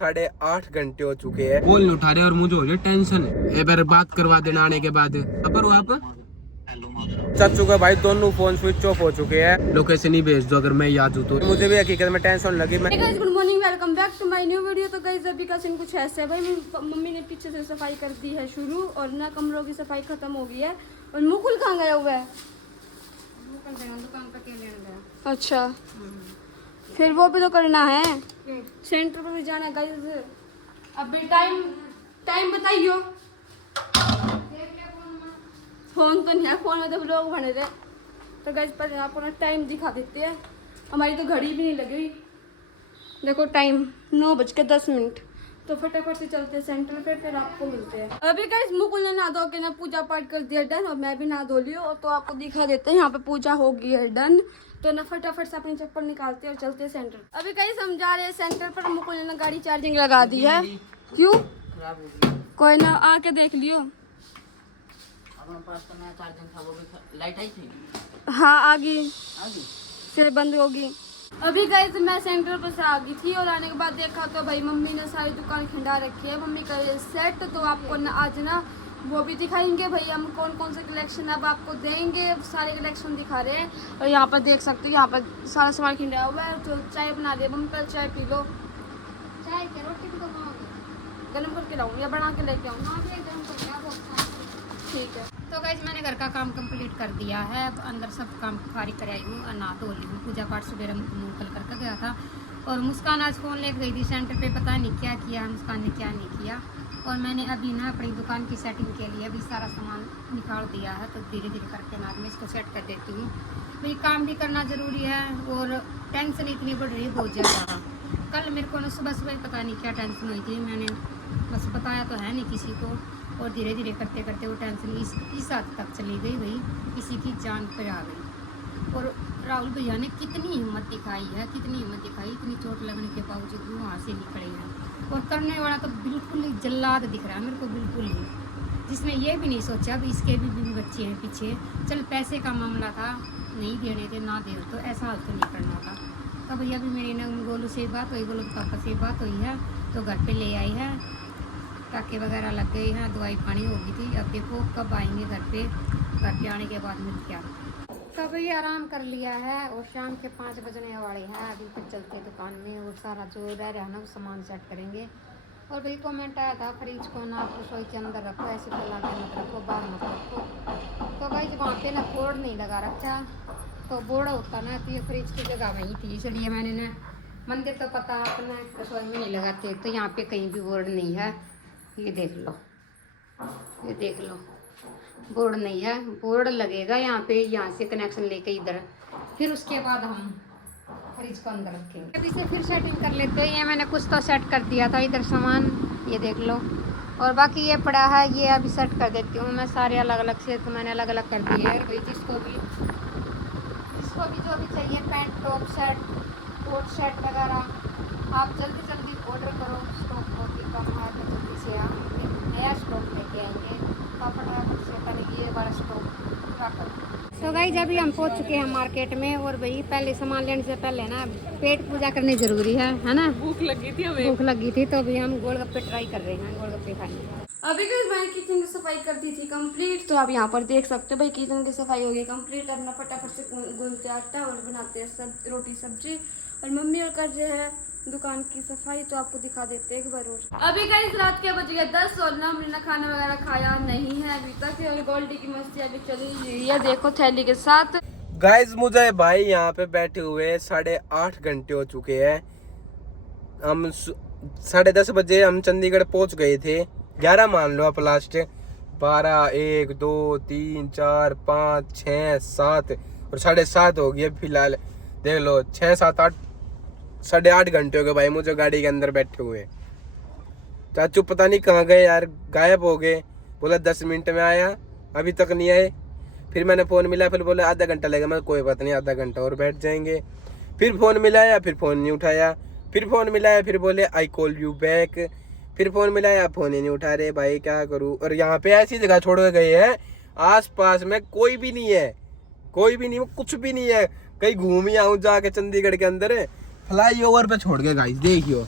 8:30 घंटे हो चुके हैं, कॉल नहीं उठा रहे और मुझे हो रही टेंशन। एक बार बात करवा देना आने के बाद। पर हो आप चाचू का भाई दोनों फोन स्विच ऑफ हो चुके हैं। लोकेशन ही भेज दो अगर मैं याद हूँ तो। मुझे भी हकीकत में टेंशन लगी। Good morning, welcome back to my new video. तो गाइस अभी का सीन कुछ ऐसा है भाई, मम्मी ने पीछे से सफाई कर दी है शुरू और ना कमरों की सफाई खत्म हो गई है। और मुकुल कहाँ गया हुआ है? दुकान पर गया। अच्छा, फिर वो भी तो करना है, सेंटर पर भी जाना है गाइस। अभी टाइम बताइयो। फोन तो नहीं है, फोन में तो लोग बने थे। तो गाइस पर यहाँ पर टाइम दिखा देते हैं। हमारी तो घड़ी भी नहीं लगी हुई, देखो टाइम 9:10। तो फटाफट से चलते हैं सेंटर पे, फिर आपको मिलते हैं। अभी गाइस मुकुल ने नहा धो के ना पूजा पाठ कर दिया डन, और मैं भी नहा धो लियो। तो आपको दिखा देते हैं, यहाँ पे पूजा हो गई है डन। तो ना फटाफट से अपनी चप्पल निकालते हैं और चलते हैं सेंटर। अभी गाइस हम जा रहे हैं सेंटर पर। मुकुल ने ना गाड़ी चार्जिंग लगा दी है। क्यों? कोई ना, आके देख लियो। लाइट आई थी, हाँ आ गई, फिर बंद होगी। अभी गए तो मैं सेंटर पर से आ गई थी और आने के बाद देखा तो भाई मम्मी ने सारी दुकान खिंडा रखी है। मम्मी का सेट तो आपको ना आज ना वो भी दिखाएंगे भाई, हम कौन कौन से कलेक्शन अब आपको देंगे। सारे कलेक्शन दिखा रहे हैं। और यहाँ पर देख सकते हो, यहाँ पर सारा सामान खिंडा हुआ है। तो चाय बना रही है मम्मी, पहले चाय पी लो। चाय की रोटी भी तो गर्म करके लाऊँ या बना के लेके आऊँ? ठीक है। तो गाइस मैंने घर का काम कंप्लीट कर दिया है। अब अंदर सब काम फारिग कर आई हूँ और नहा धो ली हूँ। पूजा पाठ सुबह मुँह कल करके गया था। और मुस्कान आज फ़ोन लेकर गई थी सेंटर पे, पता नहीं क्या किया मुस्कान ने, क्या नहीं किया। और मैंने अभी ना अपनी दुकान की सेटिंग के लिए अभी सारा सामान निकाल दिया है। तो धीरे धीरे करके ना मैं इसको सेट कर देती हूँ। तो ये काम भी करना ज़रूरी है और टेंशन इतनी बढ़ रही है बहुत ज़्यादा। कल मेरे को ना सुबह सुबह पता नहीं क्या टेंशन हुई थी, मैंने बस बताया तो है नहीं किसी को। और धीरे धीरे करते करते वो टेंशन इस हद तक चली गई भाई, किसी की जान पर आ गई। और राहुल भैया ने कितनी हिम्मत दिखाई है, कितनी हिम्मत दिखाई, इतनी चोट लगने के बावजूद भी वहाँ से निकले हैं। और करने वाला तो बिल्कुल ही जल्लाद दिख रहा है मेरे को, बिल्कुल ही, जिसने ये भी नहीं सोचा भी इसके भी बच्चे हैं पीछे। चल पैसे का मामला था, नहीं देने थे ना दे, तो ऐसा हाल तो नहीं करना था। तो भैया भी मेरी ना गोलू से बात हुई, गोलू के पापा से बात हुई है, तो घर पे ले आई है। टाके वगैरह लग गए हैं, दवाई पानी हो गई थी। अब देखो कब आएंगे घर पे आने के बाद मिलते हैं। कब ये आराम कर लिया है और शाम के 5 बजने वाले हैं। अभी फिर चलते हैं दुकान में और सारा जो रह रहा है ना वो सामान सेट करेंगे। और भाई कमेंट आया था फ्रिज को ना आप रसोई के अंदर रखो, ऐसे फैला के मत रखो, बाहर मत रखो। तो भाई वहाँ पे ना बोर्ड नहीं लगा रखा, तो बोर्ड होता ना तो ये फ्रिज की जगह वहीं थी, इसलिए मैंने ना मंदिर तो पता अपना रसोई में नहीं लगाते। तो यहाँ पे कहीं भी बोर्ड नहीं है, ये देख लो, ये देख लो, बोर्ड नहीं है। बोर्ड लगेगा यहाँ पे, यहाँ से कनेक्शन लेके इधर, फिर उसके बाद हम फ्रिज को अंदर रखेंगे। अभी से फिर सेटिंग कर लेते हैं। ये मैंने कुछ तो सेट कर दिया था इधर सामान, ये देख लो। और बाकी ये पड़ा है, ये अभी सेट कर देती हूँ मैं सारे अलग अलग से। तो मैंने अलग अलग कर दिए है भाई, जिसको भी जो भी चाहिए, pant top set coat set वगैरह, आप जल्दी जल्दी ऑर्डर करो। स्टॉक बहुत ही कम है, तो जल्दी से आप नया स्टॉक लेके आएंगे। तो फटाफट से पहले ये वाला स्टॉक पूरा करो। तो गाइस अभी हम पहुंच चुके हैं मार्केट में। और भाई पहले सामान लेने से पहले ना पेट पूजा करनी ज़रूरी है ना। भूख लगी थी हमें, भूख लगी थी, तो अभी हम गोलगप्पे ट्राई कर रहे हैं, गोलगप्पे खाएंगे। अभी गाइस मैंने किचन की सफाई कर दी थी कंप्लीट। तो आप यहाँ पर देख सकते हो भाई किचन की सफाई हो गई कंप्लीट। अपना फटाफट से गूंथते आटा और बनाते हैं सब रोटी सब्जी। और मम्मी और कर रहे हैं दुकान की सफाई, तो आपको दिखा देते हैं एक बार और। अभी गाइस रात के बज गए 10 और ना हमने खाना वगैरह खाया नहीं है अभी तक। और गोल्डी की मस्ती अभी चल रही है, देखो थैली के साथ। गाइस मुझे भाई यहाँ पे बैठे हुए 8:30 घंटे हो चुके हैं। हम 10:30 बजे हम चंडीगढ़ पहुंच गए थे। 11 मान लो आप लास्ट, 12, 1, 2, 3, 4, 5, 6, 7 और 7:30 हो गई फिलहाल। देख लो 6, 7, 8, 8:30 घंटे हो गए भाई मुझे गाड़ी के अंदर बैठे हुए। चाचू पता नहीं कहाँ गए यार, गायब हो गए। बोला 10 मिनट में आया, अभी तक नहीं आए। फिर मैंने फ़ोन मिला, फिर बोले आधा घंटा लगेगा। मैं कोई बात नहीं, आधा घंटा और बैठ जाएंगे। फिर फ़ोन मिलाया, फिर फ़ोन नहीं उठाया। फिर फ़ोन मिलाया, फिर बोले आई कॉल यू बैक। फिर फ़ोन मिलाया, फ़ोन ही नहीं उठा रहे भाई, क्या करूँ। और यहाँ पे ऐसी जगह छोड़ के गए हैं, आस पास में कोई भी नहीं है, कोई भी नहीं, कुछ भी नहीं है। कहीं घूम ही आऊँ जाके चंडीगढ़ के अंदर, फ्लाई ओवर पे छोड़ के गाइस देखियो।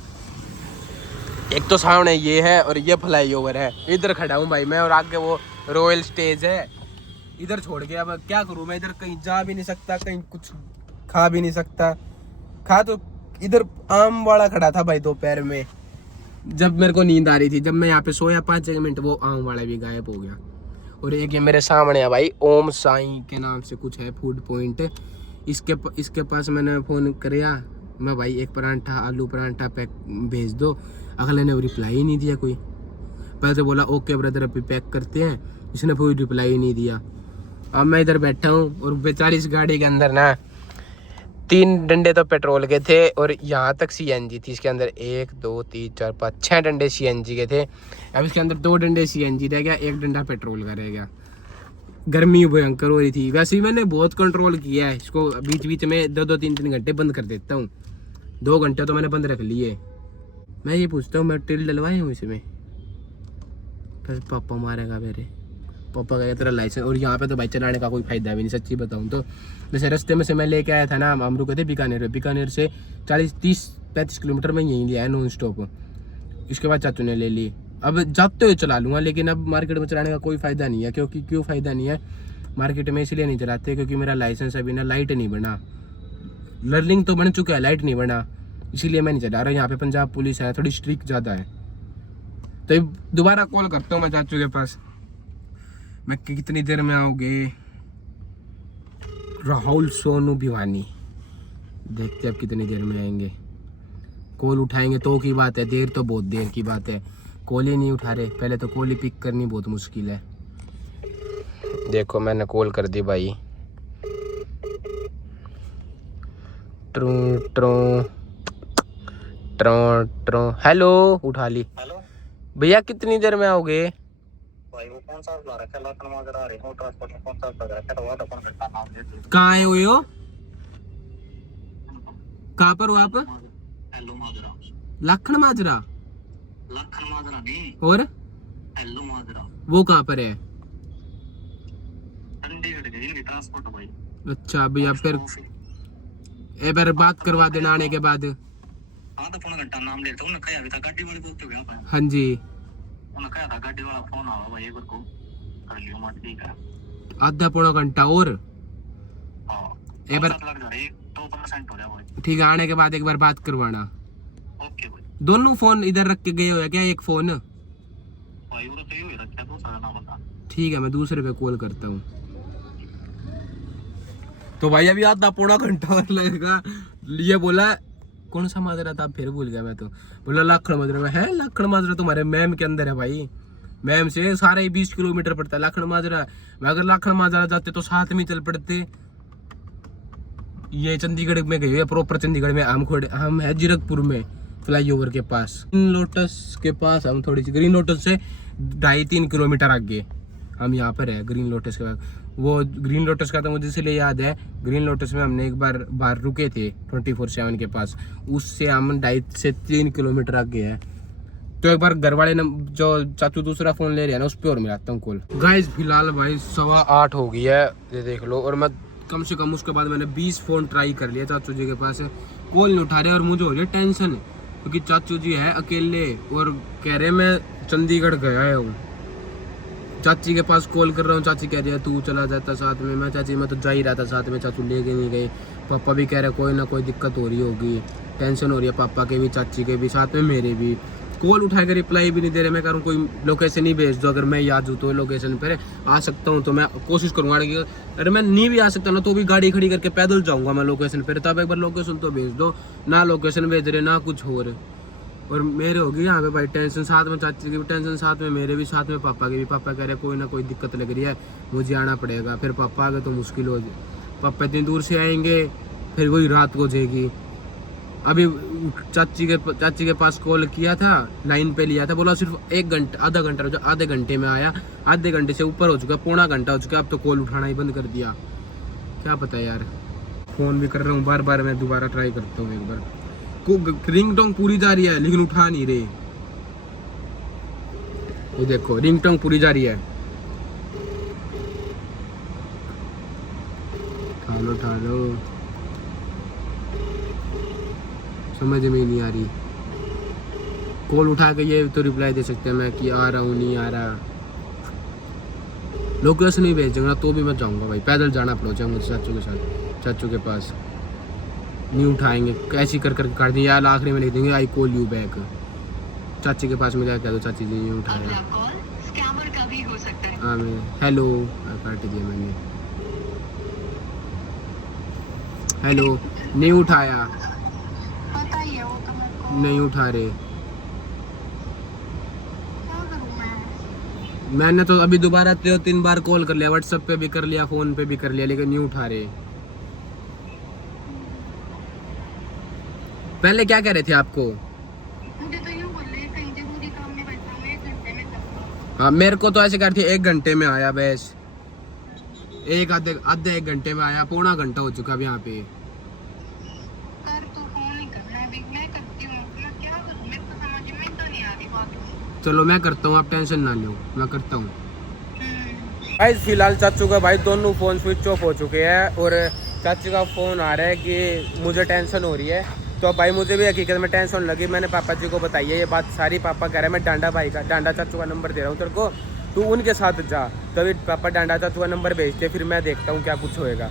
एक तो सामने ये है और ये फ्लाई ओवर है, इधर खड़ा हूँ भाई मैं, और आगे वो रॉयल स्टेज है, इधर छोड़ के अब क्या करूँ मैं, इधर कहीं जा भी नहीं सकता, कहीं कुछ खा भी नहीं सकता। खा तो इधर आम वाला खड़ा था भाई दोपहर में, जब मेरे को नींद आ रही थी, जब मैं यहाँ पे सोया 5 मिनट वो आम वाला भी गायब हो गया। और एक ये मेरे सामने है भाई, ओम साई के नाम से कुछ है फूड पॉइंट, इसके पास मैंने फ़ोन किया, मैं भाई एक परांठा आलू परांठा पैक भेज दो, अगले ने रिप्लाई ही नहीं दिया कोई। पहले तो बोला ओके ब्रदर अभी पैक करते हैं, इसने कोई रिप्लाई ही नहीं दिया। अब मैं इधर बैठा हूँ और बेचारी इस गाड़ी के अंदर ना 3 डंडे तो पेट्रोल के थे और यहाँ तक सीएनजी थी, इसके अंदर 1 2 3 4 5 6 डंडे सीएनजी के थे। अब इसके अंदर 2 डंडे सीएनजी रह गया, 1 डंडा पेट्रोल का रह गया। गर्मी भयंकर हो रही थी, वैसे ही मैंने बहुत कंट्रोल किया है इसको, बीच बीच में 2 3 घंटे बंद कर देता हूँ, 2 घंटे तो मैंने बंद रख लिए। मैं ये पूछता हूँ मैं टिल डलवाए हूँ इसमें, फिर पापा मारेगा मेरे, पापा का तेरा लाइसेंस। और यहाँ पे तो भाई चलाने का कोई फायदा भी नहीं, सच्ची बताऊँ तो। जैसे रास्ते में से मैं लेके आया था ना, हम रुके थे बीकानेर से 40-30-35 किलोमीटर में यहीं लिया है नॉन स्टॉप, इसके बाद चाचू ने ले ली। अब जाते हुए चला लूँगा, लेकिन अब मार्केट में चलाने का कोई फ़ायदा नहीं है, क्योंकि क्यों फ़ायदा नहीं है मार्केट में, इसलिए नहीं चलाते क्योंकि मेरा लाइसेंस अभी ना लाइट नहीं बना, लर्निंग तो बन चुका है, लाइट नहीं बना, इसीलिए मैं नहीं चला रहा। यहाँ पे पंजाब पुलिस है, थोड़ी स्ट्रिक्ट ज़्यादा है। तो दोबारा कॉल करता हूँ मैं चाचू के पास, मैं कितनी देर में आओगे। राहुल सोनू भिवानी, देखते अब कितनी देर में आएंगे। कॉल उठाएंगे तो की बात है, देर तो बहुत देर की बात है, कॉल ही नहीं उठा रहे। पहले तो कॉल ही पिक करनी बहुत मुश्किल है। देखो मैंने कॉल कर दी भाई, true true true true, hello उठा ली। हेलो भैया कितनी देर में आओगे? भाई वो कौन सा बुला रखा है, लखनऊ माजरा आ रही है ट्रांसपोर्ट में, कौन सा बुला रखा है, तो वो तो कौन सा नाम दे दो। कहाँ आए हुए हो? कहाँ पर हो आप? हेलो माजरा, लखन माजरा? लखनऊ माजरा नहीं, और हेलो माजरा वो कहाँ पर है? चंडीगढ़ गई ट्रांसपोर्ट भाई। अच्छा भैया फिर एक बार बात करवा देना आने के बाद। हाँ तो 1 घंटा नाम लेता हूँ ना, कहा अभी तक गाड़ी वाले बोलते हो गया, हाँ जी उन्होंने कहा था गाड़ी वाला फोन आवा भाई, एक बार को कर लियो मत, ठीक है आधा पौना घंटा और हाँ एक बार लग जा रही 2% हो जाए भाई। ठीक है, आने के बाद एक बार बात करवाना। ओके भाई। दोनों फोन इधर रख के गए हो क्या? एक फोन भाई वो तो ही रखा, दूसरा ना बता। ठीक है, मैं दूसरे पे कॉल करता हूँ। तो भाई अभी आधा पौना घंटा और लगेगा। ये बोला कौन सा माजरा था, फिर भूल गया मैं तो। बोला लाखड़ माजरा में है, लाखड़ माजरा तुम्हारे मैम के अंदर है भाई, मैम से सारे 20 किलोमीटर पड़ता है लाखड़ माजरा। मैं अगर लाखड़ माजरा जाते तो साथ में चल पड़ते। ये चंडीगढ़ में गए, प्रॉपर चंडीगढ़ में। हम है जीरकपुर में, फ्लाईओवर के पास, ग्रीन लोटस के पास। हम थोड़ी सी ग्रीन लोटस से 2.5-3 किलोमीटर आगे हम यहाँ पर है, ग्रीन लोटस के पास। वो ग्रीन लोटस का तो मुझे इसलिए याद है, ग्रीन लोटस में हमने एक बार बाहर रुके थे 24/7 के पास, उससे हम 2.5 से 3 किलोमीटर आगे है। तो एक बार घर वाले ने जो चाचू दूसरा फोन ले रहे हैं ना, उस पर और मिलाता हूँ कॉल। गाइस फिलहाल भाई 8:15 हो गई है, ये देख लो। और मैं कम से कम उसके बाद मैंने 20 फोन ट्राई कर लिया चाचू जी के पास, कॉल नहीं उठा रहे। और मुझे हो रही है टेंशन, क्योंकि चाचू जी है अकेले और कह रहे मैं चंडीगढ़ गया हूँ। चाची के पास कॉल कर रहा हूँ, चाची कह रही है तू चला जाता साथ में। मैं चाची मैं तो जा ही रहा था साथ में, चाचू लेके नहीं गए। पापा भी कह रहे कोई ना कोई दिक्कत हो रही होगी, टेंशन हो रही है पापा के भी, चाची के भी, साथ में मेरे भी। कॉल उठा कर रिप्लाई भी नहीं दे रहे। मैं कह रहा हूँ कोई लोकेशन ही भेज दो, अगर मैं याद हूँ तो लोकेशन पर आ सकता हूँ तो मैं कोशिश करूँगा। अगर मैं नहीं भी आ सकता ना तो भी गाड़ी खड़ी करके पैदल जाऊँगा मैं लोकेशन पर। तब एक बार लोकेशन तो भेज दो ना, लोकेशन भेज रहे ना कुछ हो रहे। और मेरे होगी यहाँ पे भाई टेंशन, साथ में चाची की भी टेंशन, साथ में मेरे भी, साथ में पापा की भी। पापा कह रहे कोई ना कोई दिक्कत लग रही है, मुझे आना पड़ेगा। फिर पापा आ गए तो मुश्किल हो जाए, पापा इतनी दूर से आएंगे, फिर वही रात को जाएगी। अभी चाची के पास कॉल किया था, लाइन पे लिया था, बोला सिर्फ 1 घंटा आधा घंटा रुको, आधे घंटे में आया। आधे घंटे से ऊपर हो चुका, पौना घंटा हो चुका, अब तो कॉल उठाना ही बंद कर दिया। क्या पता यार, फ़ोन भी कर रहा हूँ बार बार, मैं दोबारा ट्राई करता हूँ एक बार। रिंगटोन पूरी जा रही है लेकिन उठा नहीं रहे। ये देखो रिंगटोन पूरी जा रही है, उठा लो, समझ में नहीं आ रही। कॉल उठा के ये तो रिप्लाई दे सकते हैं मैं कि आ रहा हूँ, नहीं आ रहा। लोकेशन नहीं भेजेंगे तो भी मैं जाऊँगा भाई, पैदल जाना पड़ेगा मुझे चाचू के साथ, चाचू के पास। नहीं उठाएंगे, ऐसी कर कर दिए यार, आखिरी में लिख देंगे आई कॉल यू बैक। चाची के पास में क्या कह दो, चाची जी नहीं उठाया। हाँ मैं हेलो काट दिया मैंने, हेलो नहीं उठाया, नहीं उठा रहे। मैंने तो अभी दोबारा 3 बार कॉल कर लिया, व्हाट्सएप पे भी कर लिया, फोन पे भी कर लिया, लेकिन नहीं उठा रहे। पहले क्या कह रहे थे आपको? मुझे तो यूँ बोल रहे कहीं जरूरी काम में बैठा हूँ, 1 घंटे में तक। हाँ मेरे को तो ऐसे कर थे 1 घंटे में आया, बस आधे 1 घंटे में आया, पौना घंटा हो चुका अब यहाँ पे। कर तो फोन ही करना अभी, मैं करती हूँ, मैं क्या करूँ, मेरे को समझ में तो नहीं आ रही बात। चलो मैं करता हूँ, आप टेंशन ना लो, मैं करता हूँ। भाई फिलहाल चाचू का भाई दोनों फ़ोन स्विच ऑफ हो चुके हैं और चाचू का फ़ोन आ रहा है कि मुझे टेंशन हो रही है। तो भाई मुझे भी हकीकत में टेंशन लगी, मैंने पापा जी को बताई है ये बात सारी। पापा कह रहे हैं मैं डांडा भाई का, डांडा चाचू का नंबर दे रहा हूँ तेरे को, तू उनके साथ जा। तभी पापा डांडा चाचू का नंबर भेजते, फिर मैं देखता हूँ क्या कुछ होएगा।